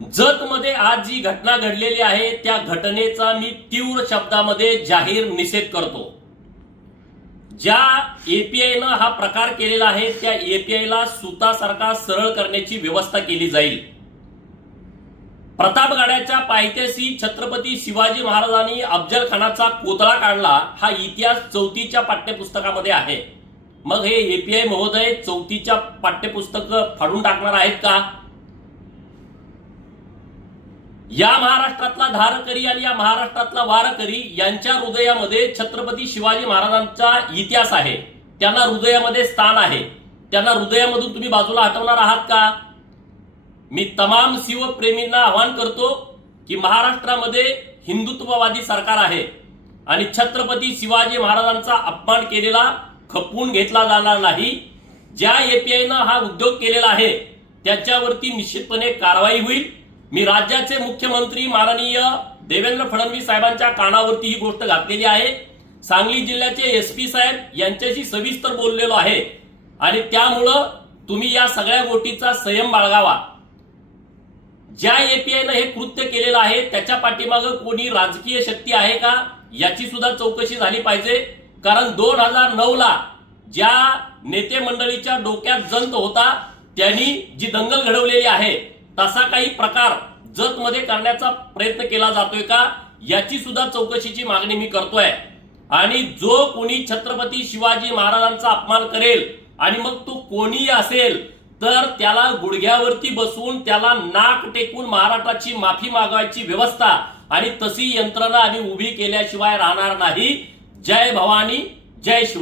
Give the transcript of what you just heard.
जतमध्ये आज जी घटना घडलेली आहे त्या घटनेचा मी तीव्र शब्दामध्ये जाहीर निषेध करतो। ज्या एपीआयनं हा प्रकार केलेला आहे त्या एपीआयला सुतासारखा सरळ करण्याची व्यवस्था केली जाईल। प्रतापगडाच्या पायथ्याशी छत्रपती शिवाजी महाराजांनी अफजल खानाचा कोतळा काढला हा इतिहास 4थीच्या पाठ्यपुस्तकामध्ये आहे। मग हे एपीआय महोदय 4थीच्या पाठ्यपुस्तक फाडून टाकणार आहेत का? या महाराष्ट्रातला धारकरी आणि या महाराष्ट्रातला वारकरी यांच्या हृदयामध्ये छत्रपती शिवाजी महाराजांचा इतिहास आहे। त्यांना हृदयामध्ये स्थान आहे। त्यांना हृदयामधून तुम्ही बाजूला हटवणार आहात का? मी तमाम शिवप्रेमींना आवाहन करतो की महाराष्ट्रामध्ये हिंदुत्ववादी सरकार आहे आणि छत्रपती शिवाजी महाराजांचा अपमान केलेला खपवून घेतला जाणार नाही। ज्या एपीआयनं हा उद्योग केलेला आहे त्याच्यावरती निश्चितपणे कारवाई होईल। मी राज्याचे मुख्यमंत्री माननीय देवेंद्र फडणवीस साहेबांच्या कानावरती ही गोष्ट घातलेली आहे। सांगली जिल्ह्याचे एसपी साहेब यांच्याशी सविस्तर बोललेलो आहे आणि त्यामुळं तुम्ही या सगळ्या गोष्टीचा संयम बाळगावा। ज्या एपीआयनं हे कृत्य केलेलं आहे त्याच्या पाठीमागे कोणी राजकीय शक्ती आहे का याची सुद्धा चौकशी झाली पाहिजे। कारण 2009 ला ज्या नेते मंडळीच्या डोक्यात जंत होता त्यांनी जी दंगल घडवलेली आहे तसा काही प्रकार जतमध्ये करण्याचा प्रयत्न केला जातोय का याची सुद्धा चौकशीची मागणी मी करतोय। आणि जो कोणी छत्रपती शिवाजी महाराजांचा अपमान करेल आणि मग तो कोणी असेल तर त्याला गुडघ्यावरती बसवून त्याला नाक टेकून महाराष्ट्राची माफी मागवायची व्यवस्था आणि तशी यंत्रणा आम्ही उभी केल्याशिवाय राहणार नाही। जय भवानी, जय शिव।